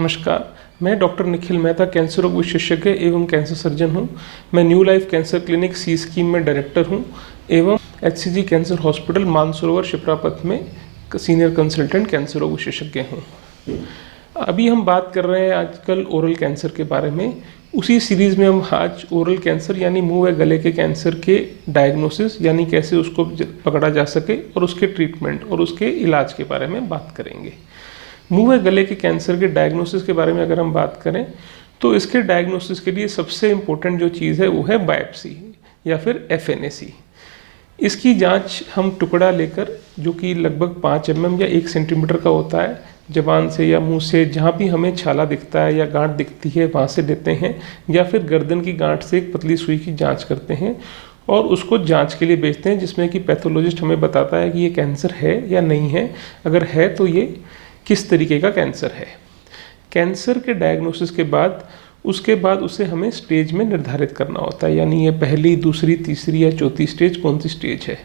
नमस्कार, मैं doctor Nikhil Mehta cancer रोग विशेषज्ञ एवं कैंसर सर्जन हूं। मैं न्यू लाइफ कैंसर क्लिनिक सी स्कीम में डायरेक्टर हूं एवं HCG cancer hospital Mansarovar Shiprapath में सीनियर कंसल्टेंट कैंसर रोग विशेषज्ञ हूं। अभी हम बात कर रहे हैं आजकल ओरल कैंसर के बारे में। उसी सीरीज़ में हम आज ओरल कैंसर यानी मुंह व गले के कैंसर के डायग्नोसिस यानी कैसे उसको पकड़ा जा सके और उसके ट्रीटमेंट और उसके इलाज के बारे में बात करेंगे। मुंह व गले के कैंसर के डायग्नोसिस के बारे में अगर हम बात करें तो इसके डायग्नोसिस के लिए सबसे इम्पोर्टेंट जो चीज़ है वो है बायोप्सी या फिर FNAC। इसकी जांच हम टुकड़ा लेकर जो कि लगभग 5 mm या 1 सेंटीमीटर का होता है, जबान से या मुंह से जहाँ भी हमें छाला दिखता है या गांठ दिखती है वहाँ से लेते हैं, या फिर गर्दन की गांठ से एक पतली सुई की जांच करते हैं और उसको जांच के लिए भेजते हैं, जिसमें कि पैथोलॉजिस्ट हमें बताता है कि ये कैंसर है या नहीं है, अगर है तो ये किस तरीके का कैंसर है। कैंसर के डायग्नोसिस के बाद उसके बाद उसे हमें स्टेज में निर्धारित करना होता है, यानी ये पहली, दूसरी, तीसरी या चौथी स्टेज कौन सी स्टेज है।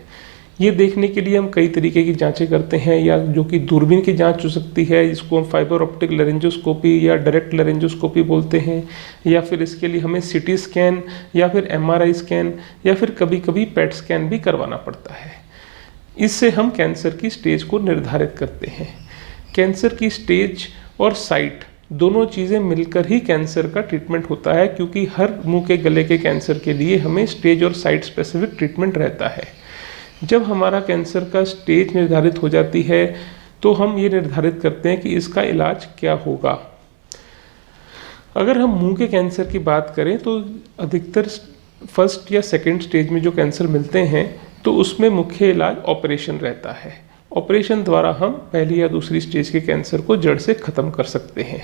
ये देखने के लिए हम कई तरीके की जांचें करते हैं, या जो कि दूरबीन की जांच हो सकती है जिसको हम फाइबर ऑप्टिक लेरेंजोस्कोपी या डायरेक्ट लेरेंजोस्कोपी बोलते हैं, या फिर इसके लिए हमें CT स्कैन या फिर MRI स्कैन या फिर कभी कभी PET स्कैन भी करवाना पड़ता है। इससे हम कैंसर की स्टेज को निर्धारित करते हैं। कैंसर की स्टेज और साइट दोनों चीज़ें मिलकर ही कैंसर का ट्रीटमेंट होता है, क्योंकि हर मुंह के गले के कैंसर के लिए हमें स्टेज और साइट स्पेसिफिक ट्रीटमेंट रहता है। जब हमारा कैंसर का स्टेज निर्धारित हो जाती है तो हम ये निर्धारित करते हैं कि इसका इलाज क्या होगा। अगर हम मुंह के कैंसर की बात करें तो अधिकतर फर्स्ट या सेकंड स्टेज में जो कैंसर मिलते हैं तो उसमें मुख्य इलाज ऑपरेशन रहता है। ऑपरेशन द्वारा हम पहली या दूसरी स्टेज के कैंसर को जड़ से ख़त्म कर सकते हैं।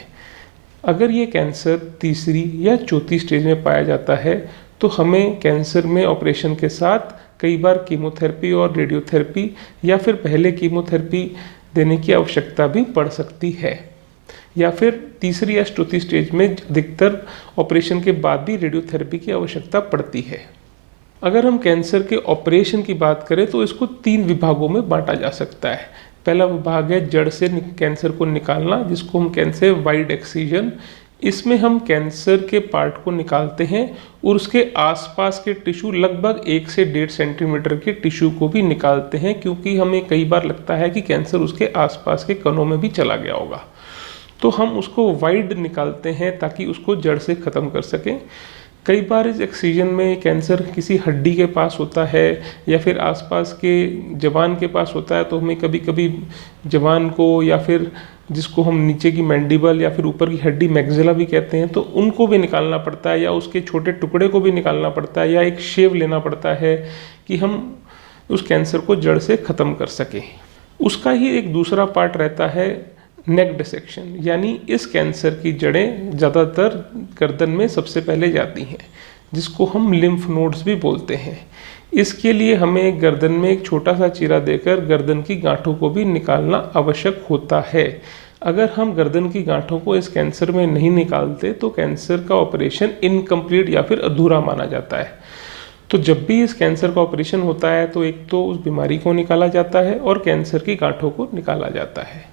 अगर ये कैंसर तीसरी या चौथी स्टेज में पाया जाता है तो हमें कैंसर में ऑपरेशन के साथ कई बार कीमोथेरेपी और रेडियोथेरेपी या फिर पहले कीमोथेरेपी देने की आवश्यकता भी पड़ सकती है, या फिर तीसरी या चौथी स्टेज में अधिकतर ऑपरेशन के बाद भी रेडियोथेरेपी की आवश्यकता पड़ती है। अगर हम कैंसर के ऑपरेशन की बात करें तो इसको 3 विभागों में बांटा जा सकता है। पहला विभाग है जड़ से कैंसर को निकालना, जिसको हम कहते हैं वाइड एक्सीजन। इसमें हम कैंसर के पार्ट को निकालते हैं और उसके आसपास के टिश्यू लगभग 1 से 1.5 सेंटीमीटर के टिश्यू को भी निकालते हैं, क्योंकि हमें कई बार लगता है कि कैंसर उसके आसपास के कणों में भी चला गया होगा, तो हम उसको वाइड निकालते हैं ताकि उसको जड़ से ख़त्म कर सकें। कई बार इस एक्सीजन में कैंसर किसी हड्डी के पास होता है या फिर आसपास के जबान के पास होता है, तो हमें कभी कभी जबान को या फिर जिसको हम नीचे की मैंडिबल या फिर ऊपर की हड्डी मैक्सिला भी कहते हैं, तो उनको भी निकालना पड़ता है, या उसके छोटे टुकड़े को भी निकालना पड़ता है, या एक शेव लेना पड़ता है कि हम उस कैंसर को जड़ से ख़त्म कर सकें। उसका ही एक दूसरा पार्ट रहता है नेक डिसेक्शन, यानी इस कैंसर की जड़ें ज़्यादातर गर्दन में सबसे पहले जाती हैं, जिसको हम लिम्फ नोड्स भी बोलते हैं। इसके लिए हमें गर्दन में एक छोटा सा चीरा देकर गर्दन की गांठों को भी निकालना आवश्यक होता है। अगर हम गर्दन की गांठों को इस कैंसर में नहीं निकालते तो कैंसर का ऑपरेशन इनकम्प्लीट या फिर अधूरा माना जाता है। तो जब भी इस कैंसर का ऑपरेशन होता है तो एक तो उस बीमारी को निकाला जाता है और कैंसर की गांठों को निकाला जाता है।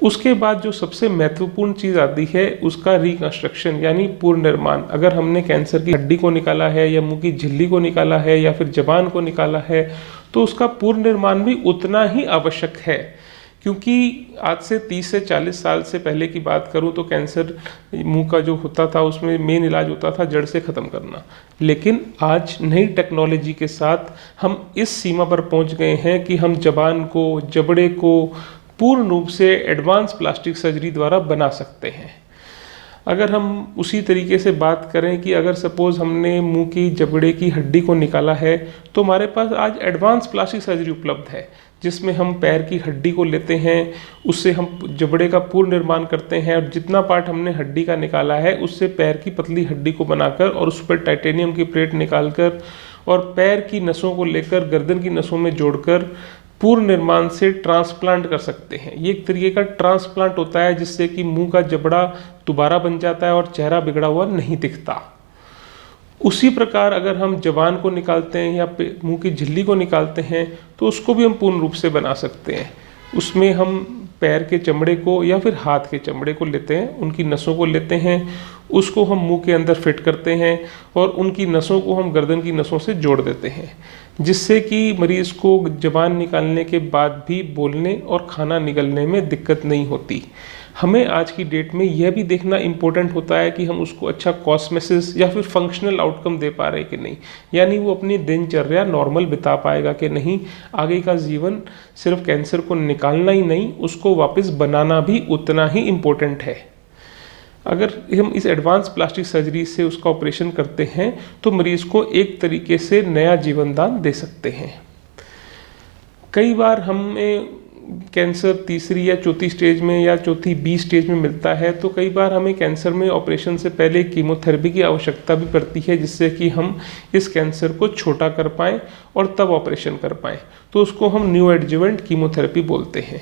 उसके बाद जो सबसे महत्वपूर्ण चीज़ आती है उसका रिकंस्ट्रक्शन यानी पुनर्निर्माण। अगर हमने कैंसर की हड्डी को निकाला है या मुंह की झिल्ली को निकाला है या फिर जबान को निकाला है तो उसका पुनर्निर्माण भी उतना ही आवश्यक है, क्योंकि आज से 30 से 40 साल से पहले की बात करूं तो कैंसर मुंह का जो होता था उसमें मेन इलाज होता था जड़ से ख़त्म करना। लेकिन आज नई टेक्नोलॉजी के साथ हम इस सीमा पर पहुंच गए हैं कि हम जबान को, जबड़े को पूर्ण रूप से एडवांस प्लास्टिक सर्जरी द्वारा बना सकते हैं। अगर हम उसी तरीके से बात करें कि अगर सपोज हमने मुंह की जबड़े की हड्डी को निकाला है तो हमारे पास आज एडवांस प्लास्टिक सर्जरी उपलब्ध है, जिसमें हम पैर की हड्डी को लेते हैं, उससे हम जबड़े का पूर्ण निर्माण करते हैं और जितना पार्ट हमने हड्डी का निकाला है उससे पैर की पतली हड्डी को बनाकर और उस पर टाइटेनियम की प्लेट निकालकर और पैर की नसों को लेकर गर्दन की नसों में जोड़कर पूर्ण निर्माण से ट्रांसप्लांट कर सकते हैं। ये एक तरीके का ट्रांसप्लांट होता है जिससे कि मुंह का जबड़ा दोबारा बन जाता है और चेहरा बिगड़ा हुआ नहीं दिखता। उसी प्रकार अगर हम जबान को निकालते हैं या मुंह की झिल्ली को निकालते हैं तो उसको भी हम पूर्ण रूप से बना सकते हैं। उसमें हम पैर के चमड़े को या फिर हाथ के चमड़े को लेते हैं, उनकी नसों को लेते हैं, उसको हम मुंह के अंदर फिट करते हैं और उनकी नसों को हम गर्दन की नसों से जोड़ देते हैं, जिससे कि मरीज को जबान निकालने के बाद भी बोलने और खाना निगलने में दिक्कत नहीं होती। हमें आज की डेट में यह भी देखना इम्पोर्टेंट होता है कि हम उसको अच्छा कॉस्मेसिस या फिर फंक्शनल आउटकम दे पा रहे हैं कि नहीं, यानी वो अपनी दिनचर्या नॉर्मल बिता पाएगा कि नहीं। आगे का जीवन सिर्फ कैंसर को निकालना ही नहीं, उसको वापस बनाना भी उतना ही इम्पोर्टेंट है। अगर हम इस एडवांस प्लास्टिक सर्जरी से उसका ऑपरेशन करते हैं तो मरीज को एक तरीके से नया जीवन दान दे सकते हैं। कई बार हमें कैंसर तीसरी या चौथी स्टेज में या चौथी बी स्टेज में मिलता है, तो कई बार हमें कैंसर में ऑपरेशन से पहले कीमोथेरेपी की आवश्यकता भी पड़ती है, जिससे कि हम इस कैंसर को छोटा कर पाएँ और तब ऑपरेशन कर पाएँ। तो उसको हम न्यू एडजुवेंट कीमोथेरेपी बोलते हैं।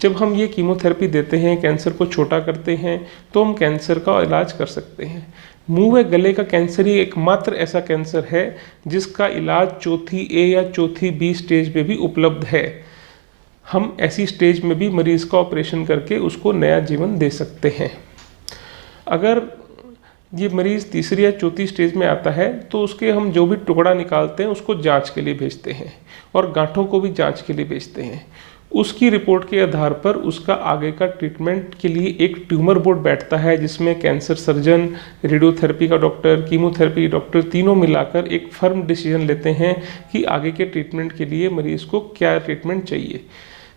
जब हम ये कीमोथेरेपी देते हैं, कैंसर को छोटा करते हैं, तो हम कैंसर का इलाज कर सकते हैं। मुंह व गले का कैंसर ही एकमात्र ऐसा कैंसर है जिसका इलाज चौथी ए या चौथी बी स्टेज में भी उपलब्ध है। हम ऐसी स्टेज में भी मरीज का ऑपरेशन करके उसको नया जीवन दे सकते हैं। अगर ये मरीज तीसरी या चौथी स्टेज में आता है तो उसके हम जो भी टुकड़ा निकालते हैं उसको जांच के लिए भेजते हैं और गांठों को भी जांच के लिए भेजते हैं। उसकी रिपोर्ट के आधार पर उसका आगे का ट्रीटमेंट के लिए एक ट्यूमर बोर्ड बैठता है, जिसमें कैंसर सर्जन, रेडियोथेरेपी का डॉक्टर, कीमोथेरेपी डॉक्टर तीनों मिलाकर एक फर्म डिसीजन लेते हैं कि आगे के ट्रीटमेंट के लिए मरीज को क्या ट्रीटमेंट चाहिए।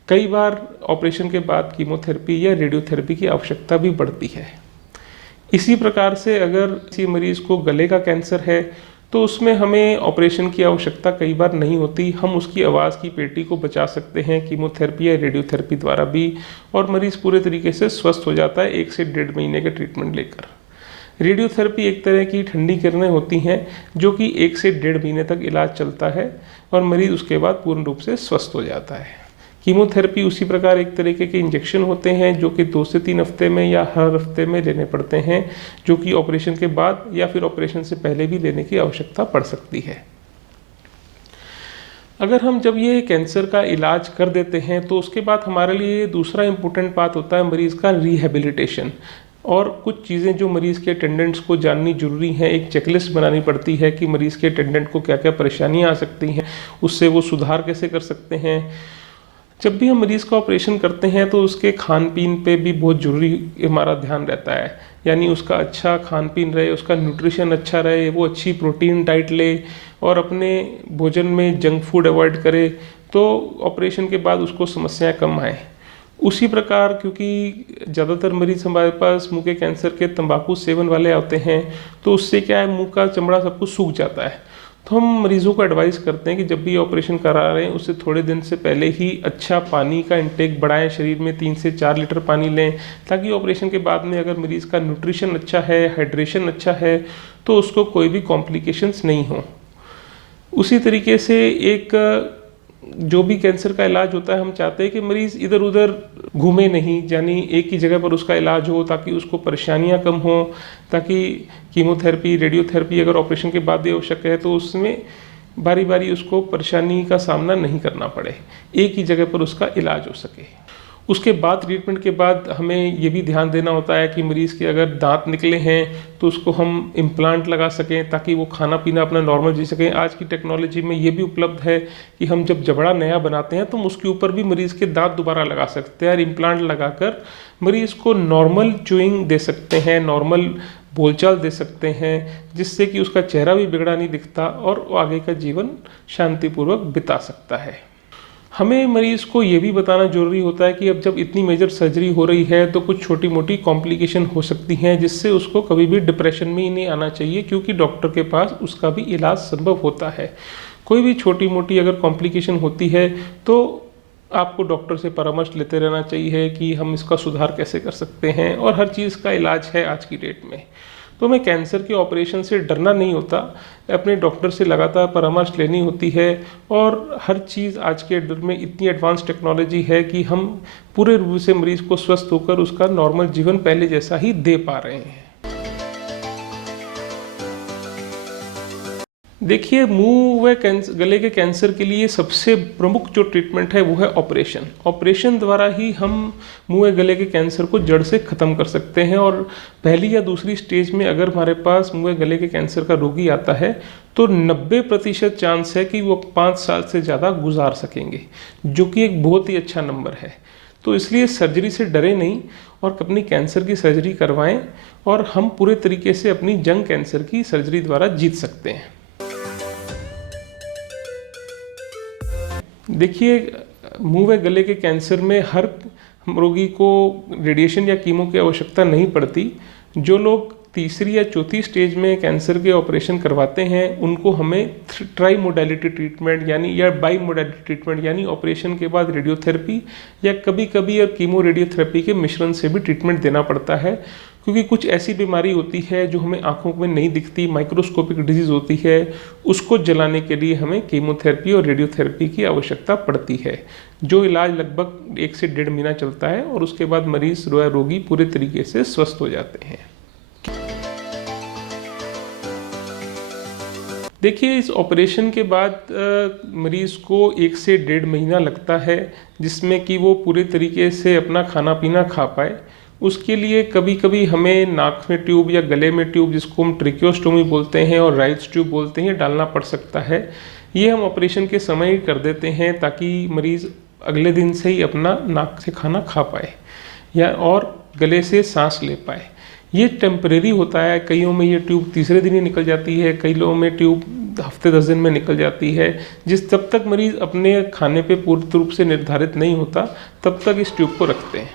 कई बार ऑपरेशन के बाद कीमोथेरेपी या रेडियोथेरेपी की आवश्यकता भी बढ़ती है। इसी प्रकार से अगर किसी मरीज को गले का कैंसर है तो उसमें हमें ऑपरेशन की आवश्यकता कई बार नहीं होती। हम उसकी आवाज़ की पेटी को बचा सकते हैं कीमोथेरेपी या रेडियोथेरेपी द्वारा भी, और मरीज़ पूरे तरीके से स्वस्थ हो जाता है 1 से 1.5 महीने के ट्रीटमेंट लेकर। रेडियोथेरेपी एक तरह की ठंडी किरणें होती हैं जो कि 1 से 1.5 महीने तक इलाज चलता है और मरीज़ उसके बाद पूर्ण रूप से स्वस्थ हो जाता है। कीमोथेरेपी उसी प्रकार एक तरीके के इंजेक्शन होते हैं जो कि 2 से 3 हफ्ते में या हर हफ्ते में लेने पड़ते हैं, जो कि ऑपरेशन के बाद या फिर ऑपरेशन से पहले भी लेने की आवश्यकता पड़ सकती है। अगर हम जब ये कैंसर का इलाज कर देते हैं तो उसके बाद हमारे लिए दूसरा इम्पोर्टेंट बात होता है मरीज़ का रिहेबिलिटेशन, और कुछ चीज़ें जो मरीज़ के अटेंडेंट्स को जाननी जरूरी है। एक चेकलिस्ट बनानी पड़ती है कि मरीज़ के अटेंडेंट को क्या क्या परेशानियाँ आ सकती हैं, उससे वो सुधार कैसे कर सकते हैं। जब भी हम मरीज़ का ऑपरेशन करते हैं तो उसके खान पीन पे भी बहुत ज़रूरी हमारा ध्यान रहता है, यानी उसका अच्छा खान पीन रहे, उसका न्यूट्रिशन अच्छा रहे, वो अच्छी प्रोटीन डाइट ले और अपने भोजन में जंक फूड अवॉइड करे, तो ऑपरेशन के बाद उसको समस्याएं कम आए। उसी प्रकार क्योंकि ज़्यादातर मरीज़ हमारे पास मुंह के कैंसर के तंबाकू सेवन वाले आते हैं, तो उससे क्या है मुंह का चमड़ा सब कुछ सूख जाता है। तो हम मरीज़ों को एडवाइस करते हैं कि जब भी ऑपरेशन करा रहे हैं उससे थोड़े दिन से पहले ही अच्छा पानी का इंटेक बढ़ाएं, शरीर में 3 से 4 लीटर पानी लें, ताकि ऑपरेशन के बाद में अगर मरीज़ का न्यूट्रिशन अच्छा है, हाइड्रेशन अच्छा है, तो उसको कोई भी कॉम्प्लिकेशंस नहीं हो। उसी तरीके से एक जो भी कैंसर का इलाज होता है, हम चाहते हैं कि मरीज़ इधर उधर घूमे नहीं, यानी एक ही जगह पर उसका इलाज हो ताकि उसको परेशानियां कम हो, ताकि कीमोथेरेपी, रेडियोथेरेपी अगर ऑपरेशन के बाद ही आवश्यक है तो उसमें बारी बारी उसको परेशानी का सामना नहीं करना पड़े, एक ही जगह पर उसका इलाज हो सके। उसके बाद ट्रीटमेंट के बाद हमें ये भी ध्यान देना होता है कि मरीज़ के अगर दांत निकले हैं तो उसको हम इम्प्लांट लगा सकें ताकि वो खाना पीना अपना नॉर्मल जी सकें। आज की टेक्नोलॉजी में ये भी उपलब्ध है कि हम जब जबड़ा नया बनाते हैं तो हम उसके ऊपर भी मरीज़ के दांत दोबारा लगा सकते हैं और इम्प्लांट लगाकर मरीज़ को नॉर्मल च्यूइंग दे सकते हैं, नॉर्मल बोलचाल दे सकते हैं, जिससे कि उसका चेहरा भी बिगड़ा नहीं दिखता और वो आगे का जीवन शांतिपूर्वक बिता सकता है। हमें मरीज़ को ये भी बताना जरूरी होता है कि अब जब इतनी मेजर सर्जरी हो रही है तो कुछ छोटी मोटी कॉम्प्लिकेशन हो सकती हैं, जिससे उसको कभी भी डिप्रेशन में ही नहीं आना चाहिए, क्योंकि डॉक्टर के पास उसका भी इलाज संभव होता है। कोई भी छोटी मोटी अगर कॉम्प्लिकेशन होती है तो आपको डॉक्टर से परामर्श लेते रहना चाहिए कि हम इसका सुधार कैसे कर सकते हैं, और हर चीज़ का इलाज है आज की डेट में। तो हमें कैंसर के ऑपरेशन से डरना नहीं होता, अपने डॉक्टर से लगातार परामर्श लेनी होती है, और हर चीज़ आज के दौर में इतनी एडवांस टेक्नोलॉजी है कि हम पूरे रूप से मरीज़ को स्वस्थ होकर उसका नॉर्मल जीवन पहले जैसा ही दे पा रहे हैं। देखिए, मुंह व गले के कैंसर के लिए सबसे प्रमुख जो ट्रीटमेंट है वो है ऑपरेशन। ऑपरेशन द्वारा ही हम मुंह व गले के कैंसर को जड़ से ख़त्म कर सकते हैं। और पहली या दूसरी स्टेज में अगर हमारे पास मुंह व गले के कैंसर का रोगी आता है तो 90% चांस है कि वो 5 साल से ज़्यादा गुजार सकेंगे, जो कि एक बहुत ही अच्छा नंबर है। तो इसलिए सर्जरी से डरे नहीं और अपनी कैंसर की सर्जरी करवाएं, और हम पूरे तरीके से अपनी जंग कैंसर की सर्जरी द्वारा जीत सकते हैं। देखिए, मुंह व गले के कैंसर में हर रोगी को रेडिएशन या कीमो की आवश्यकता नहीं पड़ती। जो लोग तीसरी या चौथी स्टेज में कैंसर के ऑपरेशन करवाते हैं उनको हमें ट्राई मोडालिटी ट्रीटमेंट या बाई मोडालिटी ट्रीटमेंट यानी ऑपरेशन के बाद रेडियोथेरेपी या कभी कभी और कीमो रेडियोथेरेपी के मिश्रण से भी ट्रीटमेंट देना पड़ता है, क्योंकि कुछ ऐसी बीमारी होती है जो हमें आंखों में नहीं दिखती, माइक्रोस्कोपिक डिजीज़ होती है। उसको जलाने के लिए हमें कीमोथेरेपी और रेडियोथेरेपी की आवश्यकता पड़ती है, जो इलाज लगभग 1 से 1.5 महीना चलता है और उसके बाद मरीज रोगी पूरे तरीके से स्वस्थ हो जाते हैं। देखिए, इस ऑपरेशन के बाद मरीज़ को 1 से 1.5 महीना लगता है, जिसमें कि वो पूरे तरीके से अपना खाना पीना खा पाए। उसके लिए कभी कभी हमें नाक में ट्यूब या गले में ट्यूब, जिसको हम ट्रिक्योस्टोमी बोलते हैं और राइट्स ट्यूब बोलते हैं, डालना पड़ सकता है। ये हम ऑपरेशन के समय ही कर देते हैं ताकि मरीज़ अगले दिन से ही अपना नाक से खाना खा पाए या और गले से सांस ले पाए। ये टेम्परेरी होता है, कईयों में ये ट्यूब तीसरे दिन ही निकल जाती है, कई लोगों में ट्यूब हफ्ते 10 दिन में निकल जाती है। जब तक मरीज़ अपने खाने पे पूर्ण रूप से निर्धारित नहीं होता तब तक इस ट्यूब को रखते हैं।